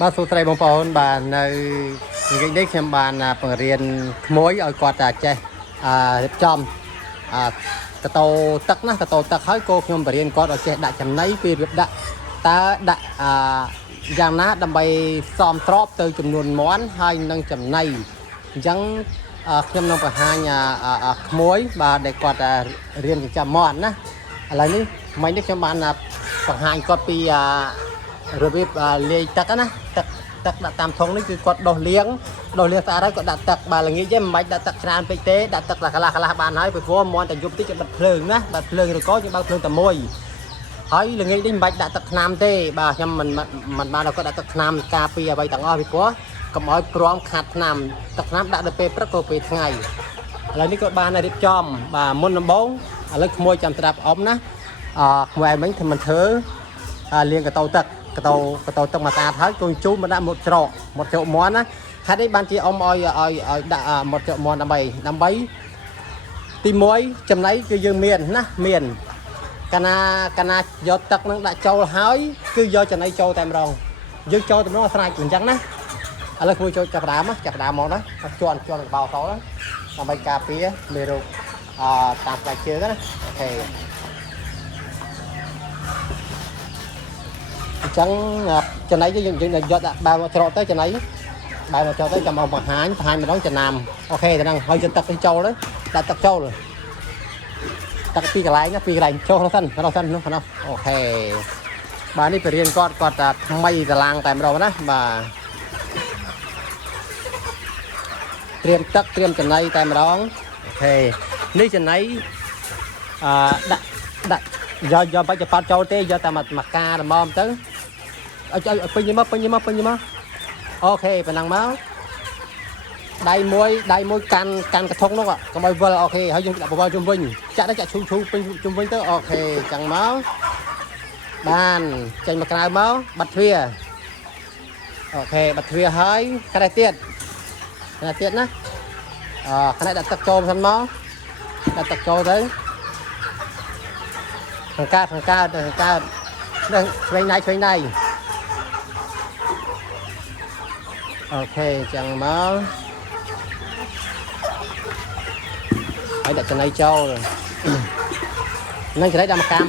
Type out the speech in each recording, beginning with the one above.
បាទសួស្តីបងប្អូនបាទនៅថ្ងៃនេះខ្ញុំបានបង្រៀនក្មួយឲ្យគាត់ចេះរៀបចំកតោទឹកណាកតោទឹកហើយក៏ខ្ញុំបង្រៀនគាត់ឲ្យចេះដាក់ចំណីពីរបៀបដាក់តើដាក់យ៉ាងណាដើម្បីសមស្របទៅចំនួនមាន់ហើយនឹងចំណីអញ្ចឹងខ្ញុំនឹងបង្ហាញក្មួយបាទដែលគាត់រៀនចិញ្ចឹមមាន់ណាឥឡូវនេះមិញនេះខ្ញុំបានបង្ហាញគាត់ពីរបៀបលាយទឹកណាទឹកដាក់តាមធុងនេះគឺគាត់ដុសលាងស្អាតហើយគាត់ដាក់ទឹកបាទល្ងាចទេមិនបាច់ដាក់ទឹកច្រើនពេកទេដាក់ទឹកកន្លះបានហើយព្រោះមាន់តែយប់តិចបិទភ្លើងណាបិទភ្លើងឬក៏យើងបើកភ្លើងតែមួយហើយល្ងាចនេះមិនបាច់ដាក់ទឹកថ្នាំទេបាទខ្ញុំមិនបានឲ្យគាត់ដាក់ទឹកថ្នាំការពារអ្វីទាំងអស់ពីព្រោះកុំឲ្យព្រមខាត់ថ្នាំទឹកថ្នាំដាក់ដល់ពេលព្រឹកក៏ពេលថ្ងៃឥឡូវនេះគាត់បានរៀបចំបាទមុនដំបូងឥឡូវក្មួយចាំស្ដាប់អ៊ំណាក្មួយឯងមិញខ្ញុំមិនធ្វើលាងកតោទឹកកតោទឹកមកស្អាតហើយកូនជូនមកដាក់មុតច្រកមាន់ណាហេតុអីបានជាអ៊ំឲ្យដាក់មុតច្រកមាន់ដើម្បីទី1ចំណៃគឺយើងមានណាមានកាលណាយកទឹកនឹងដាក់ចូលហើយគឺយកចំណៃចូលតែម្ដងយើងចូលតែម្ដងស្រេចអញ្ចឹងណាឥឡូវគួរចូលចាប់ដើមមកណាជន់កបោសោដើម្បីការពារមេរោគតាមផ្នែកជើងណាអូខេអញ្ចឹងចំណៃយើងយកដាក់បែរមកច្រកទៅចំណៃបែរមកច្រកទៅចាំមកបង្ហាញម្ដងចំណាំអូខេតែហ្នឹងហើយយកទឹកទៅចូលទៅដាក់ទឹកចូលទឹកពីកន្លែងចូលក្នុងសិននោះអូខេបាទនេះបរៀនគាត់ថាថ្មីតឡាងតែម្ដងណាបាទត្រៀមទឹកត្រៀមចំណៃតែម្ដងអូខេនេះចំណៃដាក់យកបាច់ប៉ាត់ចូលទេយកតែមកការល្មមទៅឲ្យពេញមកអូខេប៉ុណ្ណឹងមកដៃមួយកាន់កធុងនោះកុំឲ្យវិលអូខេហើយយើងដាក់បវរជុំវិញចាក់ឈូពេញជុំវិញទៅអូខេចឹងមកបានចេញមកក្រៅមកបាត់ទ្វារអូខេបាត់ទ្វារហើយខ្នែទៀតណាខ្នែដាក់ទឹកចូលសិនមកដាក់ទឹកចូលទៅខាងកើតនឹងឆ្វេងដៃអូខេចឹងមកហើយដាក់ចំណីចូលនឹងចំណីដាក់មកកាង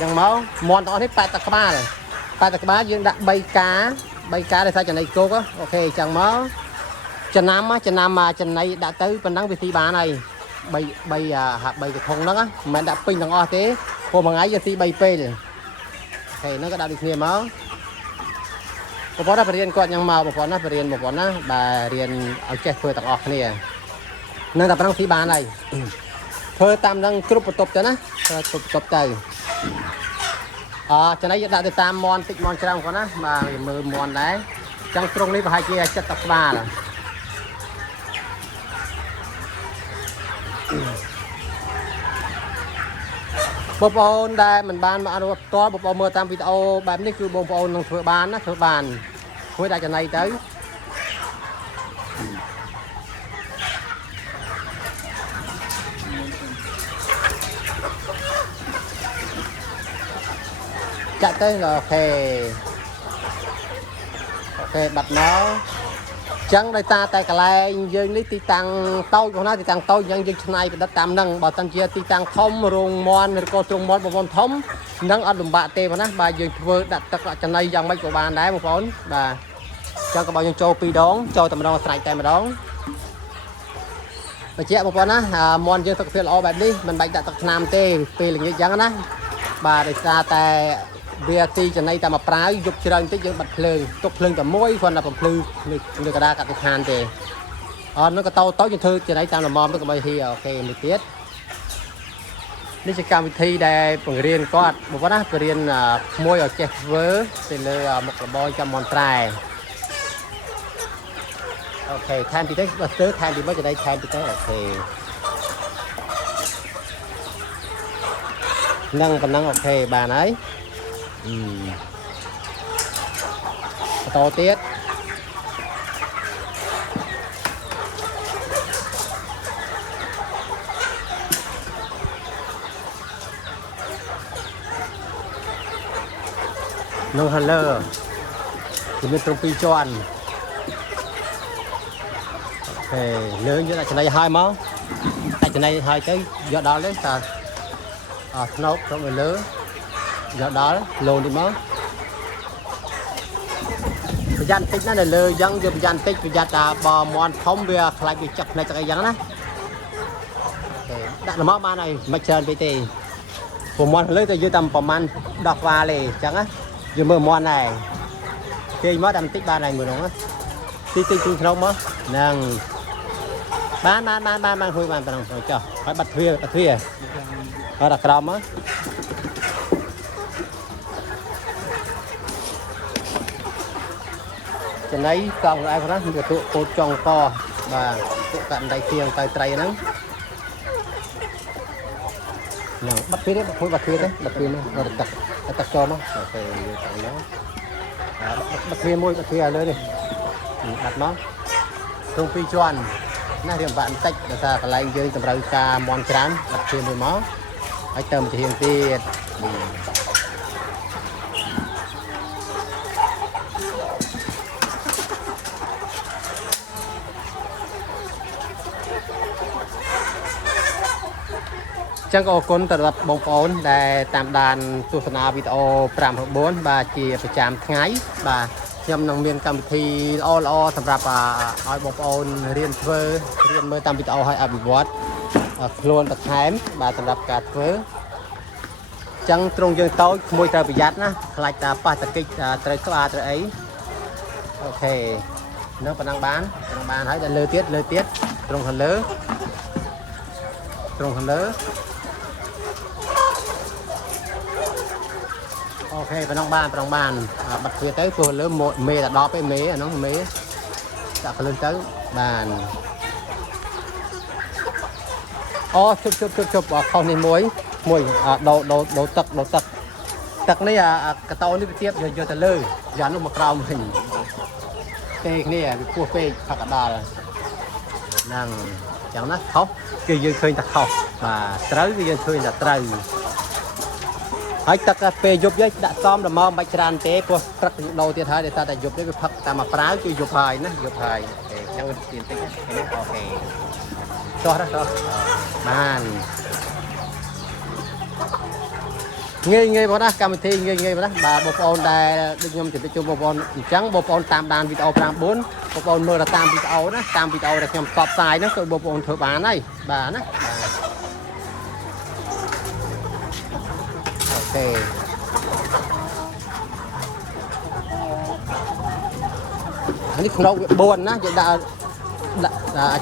ចឹងមកមាន់ទាំងអស់នេះប៉ែតទឹកក្បាលយើងដាក់3ការដោយសារចំណីគោកអូខេចឹងមកចំណាំចំណីដាក់ទៅប៉ុណ្ណឹងវាស៊ីបានហើយ3កធុងហ្នឹងមិនមែនដាក់ពេញទាំងអស់ទេព្រោះមួយថ្ងៃយើងស៊ី3ពេលអូខេហ្នឹងក៏ដាក់ដូចគ្នាមកបងប្អូនណាបរៀនគាត់យ៉ាងមកបងប្អូនណាបរៀនបងប្អូនណាបាទរៀនឲ្យចេះធ្វើទាំងអស់គ្នានឹងតែប៉ុណ្ណឹងស៊ីបានហើយធ្វើតាមនឹងគ្រប់បន្ទប់ទៅណាគ្រប់បន្ទប់ទៅចំណៃយកដាក់ទៅតាមមាន់តិចមាន់ច្រើនគាត់ណាបាទមើលមាន់ដែរចឹងត្រង់នេះប្រហែលជាចិត្តទឹកក្បាលបងប្អូនដែលមិនបានមកអនុវត្តផ្ទាល់បងប្អូនមើលតាមវីដេអូបែបនេះគឺបងប្អូននឹងធ្វើបានណាធ្វើបានដាក់ចំណៃទៅចាក់ទៅអូខេបាត់មកចឹងដោយសារតែកន្លែងយើងនេះទីតាំងតូចផងណាទីតាំងតូចអញ្ចឹងយើងឆ្នៃប្រឌិតតាមហ្នឹងបើសិនជាទីតាំងធំរោងមាន់ឬក៏ទ្រុងមាន់បងប្អូនធំនឹងអត់លំបាកទេបងណាបាទយើងធ្វើដាក់ទឹកចំណីយ៉ាងម៉េចក៏បានដែរបងប្អូនបាទចឹងក៏បើយើងចូល2ដងចូលតែម្ដងស្រេចតែម្ដងបញ្ជាក់បងប្អូនណាមាន់យើងសុខភាពល្អបែបនេះមិនបាច់ដាក់ទឹកថ្នាំទេពេលល្ងាចចឹងណាបាទដោយសារតែវាទីចំណីតែមកប្រាវយប់ច្រើនតិចយើងបាត់ភ្លើងទុកភ្លើងតែមួយគ្រាន់តែបំភ្លឺនៅកណ្ដាលកសិដ្ឋានទេនោះក៏តោយើងធ្វើចំណីតាមល្មមទៅកុំឲ្យហៀអូខេមួយទៀតនេះជាកម្មវិធីដែលបង្រៀនគាត់បងប្អូនណាបង្រៀនក្មួយឲ្យចេះធ្វើទៅលើមុខរបរចាំមន្ត្រែអូខេថែមពីទៅបើស្ទើរថែមពីមកចំណីថែមពីទៅអូខេនឹងប៉ុណ្ណឹងអូខេបានហើយបន្តទៀតនឹង Hello ជំនាញត្រង់ពីរជាន់អូលើយកដាក់ចំណៃហើយមកដាក់ចំណៃហើយទៅយកដល់ទេតើស្នូបត្រង់នៅលើយកដល់លោនេះមកប្រយ័ត្នតិចណានៅលើអញ្ចឹងយកប្រយ័ត្នតិចប្រយ័ត្នថាបើមន់ធំវាខ្លាចវាចាប់ផ្នែកអីចឹងណាដាក់មកបានហើយមិនច្រើនពេកទេព្រោះមន់លើទៅយកតែប្រហែល10វ៉ាទេអញ្ចឹងណាយកមើលមន់ដែរគេមកដាក់បន្តិចបានហើយមើលហ្នឹងទីក្នុងមកហ្នឹងបានហួយបានប៉ុណ្ណឹងចុះហើយបាត់ទ្វាហើយដាក់ក្រោមមកចំណៃកង់ឯខ្លះគឺទូពោតចុងកបាទទូកាត់ដៃគៀងទៅត្រីហ្នឹងបាត់ទ្វាទេហួយបាត់ទ្វាទេបាត់ទ្វានេះរត់ទឹកចូលមកអូខេយកទៅហ្នឹងបាត់ទ្វាមួយបាត់ទ្វាលើនេះបាត់មកត្រង់ពីរជាន់ណារៀងបាក់បន្តិចដោយសារកន្លែងយើងតម្រូវការមន់ច្រើនបាត់ទ្វាមួយមកហើយទៅមួយទៀតចឹងក៏អរគុណទៅដល់បងប្អូនដែលតាមដានទស្សនាវីដេអូ5/9បាទជាប្រចាំថ្ងៃបាទខ្ញុំនឹងមានកម្មវិធីល្អសម្រាប់ឲ្យបងប្អូនរៀនធ្វើរៀនមើលតាមវីដេអូឲ្យអភិវឌ្ឍខ្លួនបន្ថែមបាទសម្រាប់ការធ្វើចឹងត្រង់យើងតូចក្មួយត្រូវប្រយ័ត្នណាខ្លាចតាប៉ះតាគិចត្រូវក្បាលត្រូវអីអូខេនឹងប៉ុណ្ណឹងបានហើយដល់លើទៀតត្រង់ខាងលើអូខេប៉ុណ្ណឹងបានបាត់ទ្វាទៅព្រោះលើមេតែ10ឯមេអានោះមេដាក់ក្លឹងទៅបានអូជប់ខុសនេះមួយដោទឹកនេះកតោនេះវាទៀតយកទៅលើយ៉ាងនោះមកក្រោមវិញទេគ្នាវាពោះពេកផាក់កដាលហ្នឹងចឹងណាខុសគឺយើងឃើញតែខុសបាទត្រូវគឺយើងឃើញតែត្រូវហើយទឹកពេលយប់យើងដាក់សមដល់មកមិនបាច់ច្រើនទេព្រោះព្រឹកយើងដោទៀតហើយតែតែយប់នេះវាផឹកតាមមកប្រាវគឺយប់ហើយណាយប់ហើយអូខេចឹងវាទៀនតិចណាអូខេចោះបានងាយបងណាកម្មវិធីងាយបងណាបាទបងប្អូនដែលដូចខ្ញុំជម្រាបជូនបងប្អូនអញ្ចឹងបងប្អូនតាមដានវីដេអូ5/4បងប្អូនមើលតាមវីដេអូណាតាមវីដេអូដែលខ្ញុំផ្សព្វផ្សាយហ្នឹងគឺបងប្អូនធ្វើបានហើយបាទណាអូខេនេះខ្នោកវា4ណាយើងដាក់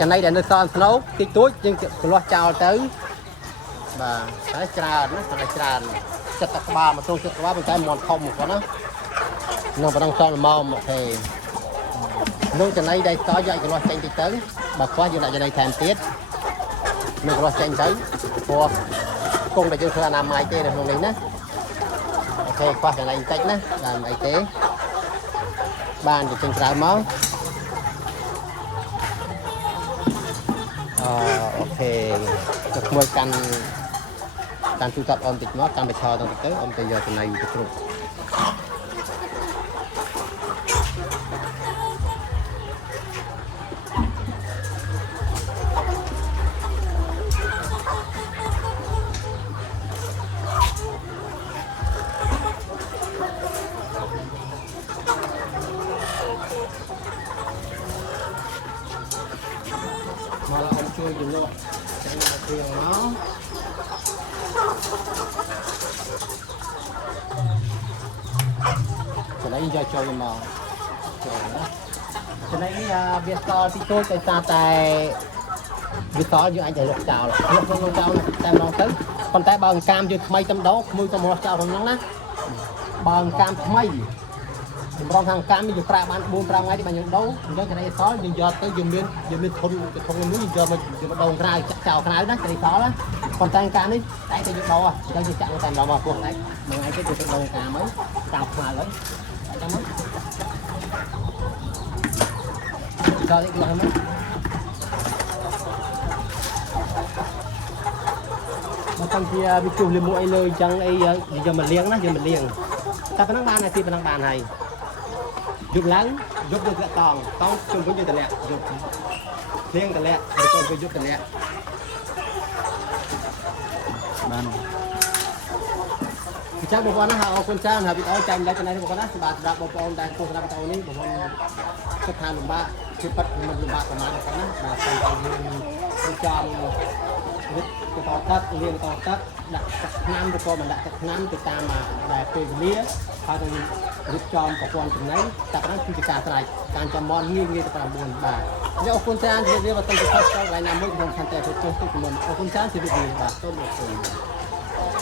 ចំណៃដែលនៅសល់ខ្នោកតិចតួចយើងកន្លោះចោលទៅបាទតែច្រើនណាច្រើនចិត្តតែក្បាលមកត្រង់ចិត្តក្បាលប៉ុន្តែមន់ធំគាត់ណានឹងប៉ុណ្ណឹងសល់ល្មមអូខេនោះចំណៃដែលសល់យកកន្លោះចេញតិចទៅបើខ្វះយើងដាក់ចំណៃថែមទៀតនឹងកន្លោះចេញទៅព្រោះគង់តែយើងធ្វើអនាម័យទេនៅក្នុងនេះណាអូខេខ្វះចំណៃបន្តិចណាដល់អីទេបានទៅចេញក្រៅមកអូខេទៅក្មួយកាន់ទូរស័ព្ទអមតិចមកកាន់បិឆោទៅអមទៅយកចំណៃទៅគ្រប់មកអមជួយជំនួសចេញមកគ្រឿងមកចំណៃយកចូលមកចូលណាចំណៃនេះវាស្គាល់ទីតូចតែសារតែវាស្គាល់យើងអាចទៅលុបចោលតែម្ដងទៅប៉ុន្តែបើអង្កាមយើងថ្មីតែម្ដងក្មួយទៅមកចោលក្នុងហ្នឹងណាបើអង្កាមថ្មីសម្រាប់ខាងកាមយើងប្រើបាន 4-5 ថ្ងៃទីបានយើងដូរអញ្ចឹងកណៃសល់យើងយកទៅយើងមានធុនមួយយើងយកមកដូរក្រៅចាក់ចោលក្រៅណាកណៃសល់ណាប៉ុន្តែកាមនេះតែយើងដូរអញ្ចឹងយើងចាក់តែម្ដងមកពោះតែមួយថ្ងៃទៀតយើងទៅដូរកាមមកចោលខ្មៅហើយអញ្ចឹងមកដល់នេះមកហ្នឹងមកតាំងពីវាជុះលិមួយអីលើអញ្ចឹងអីយកមកលាងណាយកមកលាងតែប៉ុណ្ណឹងបានហើយទីប៉ុណ្ណឹងបានហើយ dục lắng dục được tòng tòng chung với như tờ lẹ dục riêng tờ lẹ rồi con với dục tờ lẹ ban chắc bộ con nó hào con cha hào bị áo chăm lấy cái này bộ con đó bà đã bộ con đang cô đang tàu ní bộ con cấp hai lùm ba chụp bắt mình lùm ba của má con đó là tàu tàu liên chăm cái tàu tắt liên tàu tắt đặt năm cho con mình đặt năm từ ta mà đại từ mía hay là giúp cho một con từ đấy tập nó khi cả lại càng chăm bon nghiêng nghiêng tập buồn bà nếu con cha thì nếu mà tôi phát lại làm mới không thành tệ thì tôi của mình con cha thì được gì bà tôi được